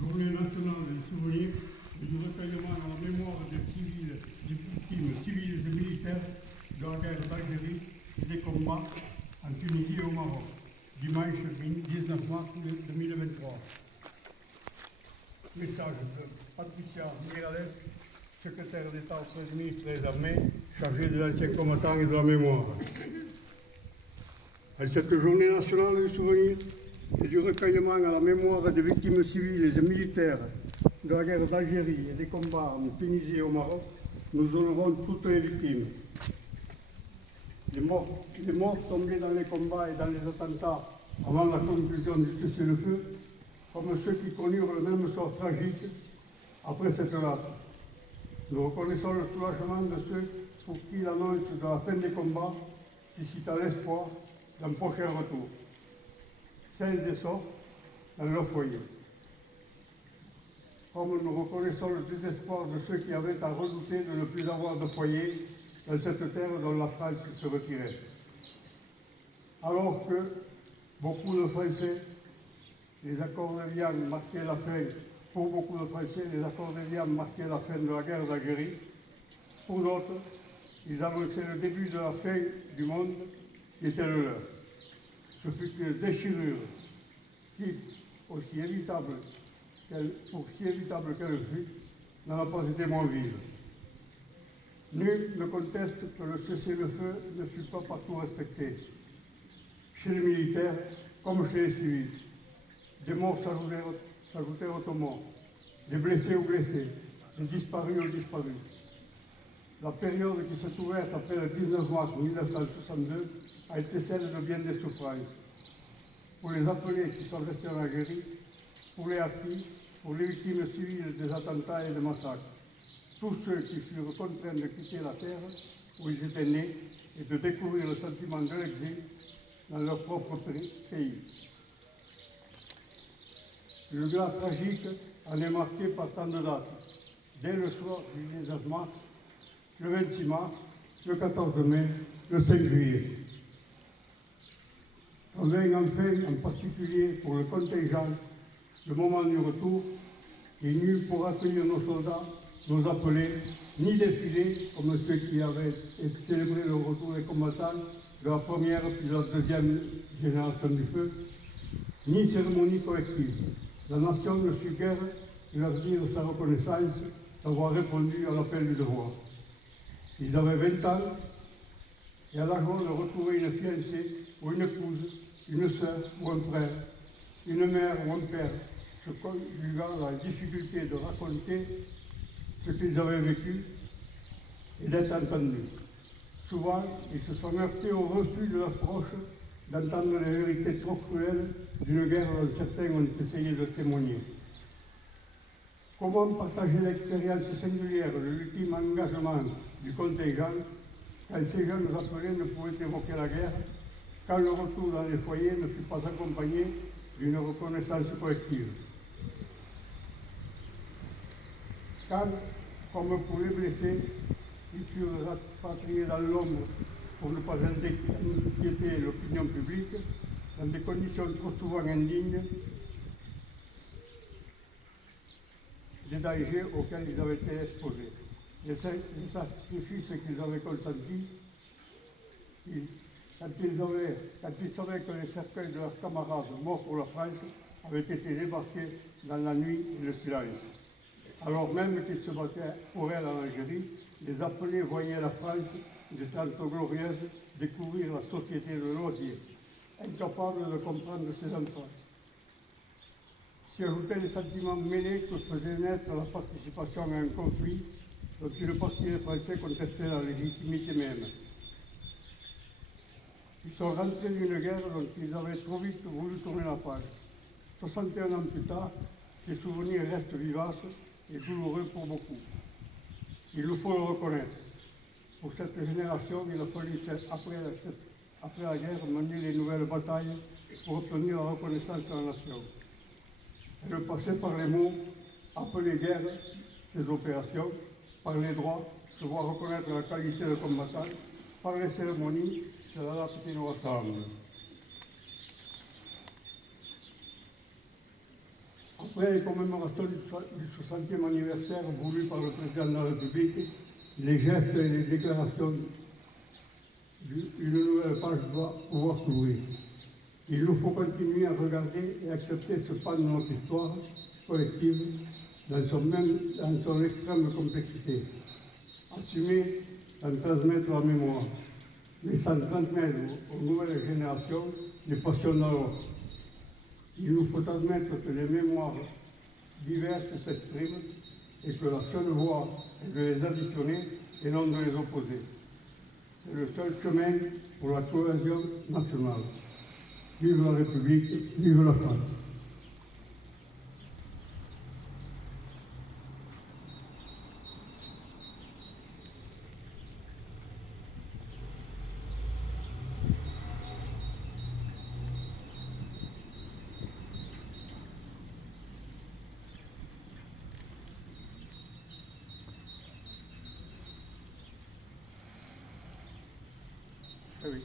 Journée nationale des souvenirs et du recueillement à la mémoire des victimes civiles et militaires de la guerre d'Algérie et des combats en Tunisie et au Maroc, dimanche 19 mars 2023. Message de Patricia Mirales, secrétaire d'État auprès du ministre des Armées, chargé de l'ancien combattant et de la mémoire. À cette journée nationale du souvenir et du recueillement à la mémoire des victimes civiles et militaires de la guerre d'Algérie et des combats en Tunisie et au Maroc, nous honorons toutes les victimes. Les morts tombés dans les combats et dans les attentats avant la conclusion du cessez-le-feu, comme ceux qui connurent le même sort tragique après cette date. Nous reconnaissons le soulagement de ceux pour qui l'annonce de la fin des combats suscita l'espoir d'un prochain retour, sains et saufs dans leur foyer. Comme nous reconnaissons le désespoir de ceux qui avaient à redouter de ne plus avoir de foyer dans cette terre dont la France se retirait. Alors que beaucoup de Français, les accords de Vienne marquaient la fin, pour beaucoup de Français, les accords de Vienne marquaient la fin de la guerre d'Algérie. Pour d'autres, ils annonçaient le début de la fin du monde qui était le leur. Ce fut une déchirure qui, aussi évitable qu'elle fut, n'en a pas été moins vive. Nul ne conteste que le cessez-le-feu ne fut pas partout respecté. Chez les militaires, comme chez les civils, des morts s'ajoutèrent aux morts, des blessés aux blessés, des disparus aux disparus. La période qui s'est ouverte après le 19 mars 1962 a été celle de bien des souffrances. Pour les appelés qui sont restés en Algérie, pour les harkis, pour les victimes civiles des attentats et des massacres, tous ceux qui furent contraints de quitter la terre où ils étaient nés et de découvrir le sentiment de l'exil dans leur propre pays. Le glas tragique en est marqué par tant de dates. Dès le soir du 19 mars, le 26 mars, le 14 mai, le 5 juillet. On vient enfin, en particulier pour le contingent, le moment du retour, et nul pour accueillir nos soldats, nos appelés, ni défiler comme ceux qui avaient célébré le retour des combattants de la première puis de la deuxième génération du feu, ni cérémonie collective. La nation ne sut guère leur dire sa reconnaissance d'avoir répondu à l'appel du devoir. Ils avaient 20 ans, et à la joie de retrouver une fiancée ou une épouse, une sœur ou un frère, une mère ou un père, se conjuguant à la difficulté de raconter ce qu'ils avaient vécu et d'être entendus. Souvent, ils se sont heurtés au refus de leurs proches d'entendre les vérités trop cruelles d'une guerre dont certains ont essayé de témoigner. Comment partager l'expérience singulière de l'ultime engagement du contingent quand ces jeunes appelés ne pouvaient évoquer la guerre, quand le retour dans les foyers ne fut pas accompagné d'une reconnaissance collective. Quand, comme pour les blessés, ils furent rapatriés dans l'ombre pour ne pas inquiéter l'opinion publique, dans des conditions trop souvent indignes, des dangers auxquels ils avaient été exposés. Les sacrifices qu'ils avaient consentis, quand ils savaient que les cercueils de leurs camarades morts pour la France avaient été débarqués dans la nuit et le silence. Alors même qu'ils se battaient pour elle en Algérie, les appelés voyaient la France, des temps glorieuses, découvrir la société de loisirs, incapables de comprendre ses enfants. S'y ajoutaient les sentiments mêlés que faisait naître la participation à un conflit dont une partie des Français contestait la légitimité même. Ils sont rentrés d'une guerre dont ils avaient trop vite voulu tourner la page. 61 ans plus tard, ces souvenirs restent vivaces et douloureux pour beaucoup. Il nous faut le reconnaître. Pour cette génération, il a fallu, après la guerre, mener les nouvelles batailles pour obtenir la reconnaissance de la nation. Elle passait par les mots, appeler guerre ces opérations, par les droits, se voir reconnaître la qualité de combattant, par les cérémonies, c'est la date qui nous rassemble. Après les commémorations du 60e anniversaire voulues par le président de la République, les gestes et les déclarations d'une nouvelle page doit pouvoir s'ouvrir. Il nous faut continuer à regarder et accepter ce pan de notre histoire collective dans son extrême complexité. Assumer d'en transmettre la mémoire, mais sans transmettre aux nouvelles générations les passions d'alors. Il nous faut admettre que les mémoires diverses s'expriment et que la seule voie est de les additionner et non de les opposer. C'est le seul chemin pour la cohésion nationale. Vive la République, vive la France. Oui.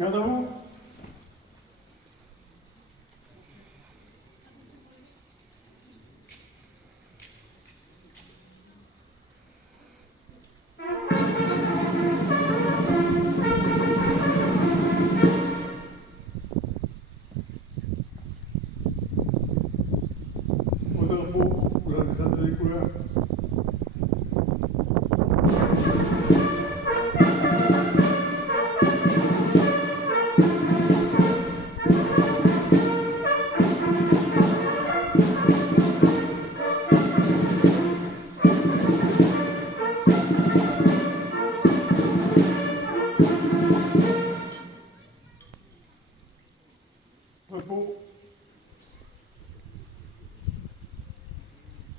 Merci à vous. repos